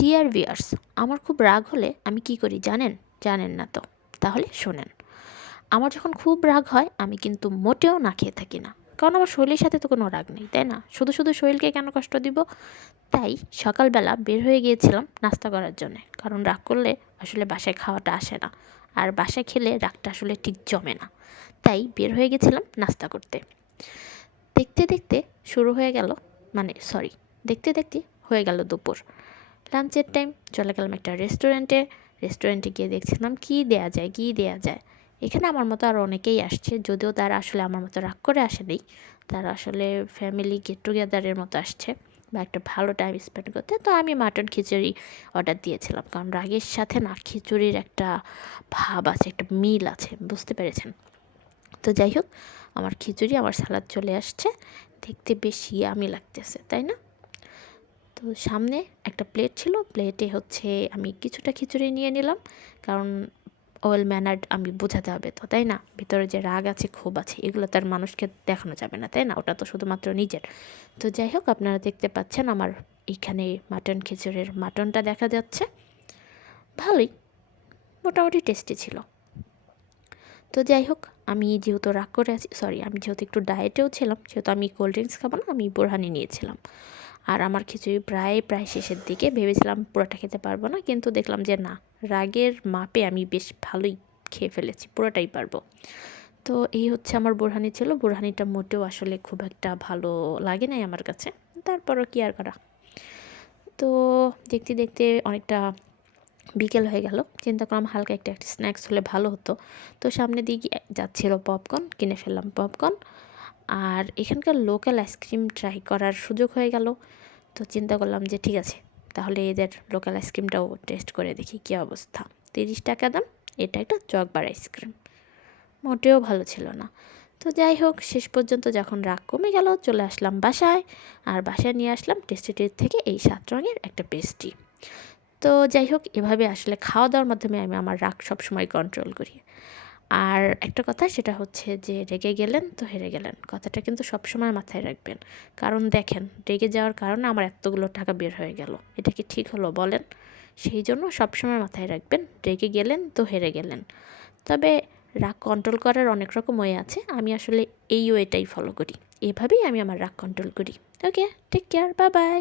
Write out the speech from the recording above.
Dear viewers, আমার খুব রাগ হলে আমি কি করি জানেন? জানেন না তো? তাহলে শোনেন। আমার যখন খুব রাগ হয় আমি কিন্তু মোটেও না খেয়ে থাকি না। কারণ আমার শরীরের সাথে তো কোনো রাগ নেই, তাই না? শুধু শুধু শরীরকে কেন কষ্ট দিব? তাই সকালবেলা বের হয়ে গিয়েছিলাম নাস্তা করার জন্যে। কারণ রাগ করলে আসলে বাসায় খাওয়াটা আসে না। আর বাসায় খেলে রাগটা আসলে ঠিক জমে না। তাই বের হয়ে গেছিলাম নাস্তা করতে। দেখতে দেখতে শুরু হয়ে গেল, দেখতে দেখতে হয়ে গেল দুপুর। লাঞ্চের টাইম, চলে গেলাম একটা রেস্টুরেন্টে গিয়ে দেখছিলাম কী দেয়া যায়। এখানে আমার মতো আরও অনেকেই আসছে, যদিও তারা আসলে আমার মতো রাগ করে আসেনি। তারা আসলে ফ্যামিলি গেট টুগেদারের মতো আসছে বা একটা ভালো টাইম স্পেন্ড করতে। তো আমি মাটন খিচুড়ি অর্ডার দিয়েছিলাম, কারণ রাগের সাথে না খিচুড়ির একটা ভাব আছে, একটা মিল আছে, বুঝতে পেরেছেন? তো যাই হোক, আমার খিচুড়ি, আমার সালাদ চলে আসছে। দেখতে বেশ ইয়ামি লাগতেছে, তাই না? তো সামনে একটা প্লেট ছিল, প্লেটে হচ্ছে আমি কিছুটা খিচুড়ি নিয়ে নিলাম, কারণ ওয়েল ম্যানার্ড আমি বোঝাতে হবে তো, তাই না? ভিতরে যে রাগ আছে, ক্ষোভ আছে, এগুলো তার মানুষকে দেখানো যাবে না, তাই না? ওটা তো শুধুমাত্র নিজের। তো যাই হোক, আপনারা দেখতে পাচ্ছেন আমার এইখানে মাটন খিচুড়ির মাটনটা দেখা যাচ্ছে। ভালোই, মোটামুটি টেস্টি ছিল। তো যাই হোক, আমি যেহেতু রাগ করে আছি, আমি যেহেতু একটু ডায়েটেও ছিলাম, সেহেতু আমি কোল্ড ড্রিঙ্কস খাবো না, আমি বোরহানি নিয়েছিলাম। আর আমার খিচুড়ি প্রায় শেষের দিকে, ভেবেছিলাম পুরোটা খেতে পারবো না, কিন্তু দেখলাম যে না, রাগের মাপে আমি বেশ ভালোই খেয়ে ফেলেছি, পুরোটাই পারবো। তো এই হচ্ছে আমার বোরহানি ছিল। বোরহানিটা মোটেও আসলে খুব একটা ভালো লাগে নাই আমার কাছে, তারপরও কি আর করা। তো দেখতে দেখতে অনেকটা বিকেল হয়ে গেল। চিন্তা করলাম হালকা একটা স্ন্যাক্স হলে ভালো হতো। তো সামনে দিয়ে যাচ্ছিল পপকর্ন, কিনে ফেললাম পপকর্ন। আর এখানকার লোকাল আইসক্রিম ট্রাই করার সুযোগ হয়ে গেল। তো চিন্তা করলাম যে ঠিক আছে, তাহলে এদের লোকাল আইসক্রিমটাও টেস্ট করে দেখি কী অবস্থা। 30 টাকা দাম। এটা একটা চকবার আইসক্রিম, মোটেও ভালো ছিল না। তো যাই হোক, শেষ পর্যন্ত যখন রাগ কমে গেল, চলে আসলাম বাসায়। আর বাসায় নিয়ে আসলাম টেস্টি ট্রিট থেকে এই 7 রঙের একটা পেস্ট্রি। তো যাই হোক, এভাবে আসলে খাওয়া দাওয়ার মাধ্যমে আমি আমার রাগ সবসময় কন্ট্রোল করি। আর একটা কথা, সেটা হচ্ছে যে রেগে গেলেন তো হেরে গেলেন, কথাটা কিন্তু সবসময় মাথায় রাখবেন। কারণ দেখেন, রেগে যাওয়ার কারণে আমার এতগুলো টাকা বের হয়ে গেল, এটা কি ঠিক হলো বলেন? সেই জন্য সবসময় মাথায় রাখবেন, রেগে গেলেন তো হেরে গেলেন। তবে রাগ কন্ট্রোল করার অনেক রকম ওয়ে আছে, আমি আসলে এই ওয়েটাই ফলো করি। এভাবেই আমি আমার রাগ কন্ট্রোল করি। ওকে, টেক কেয়ার, বাই বাই।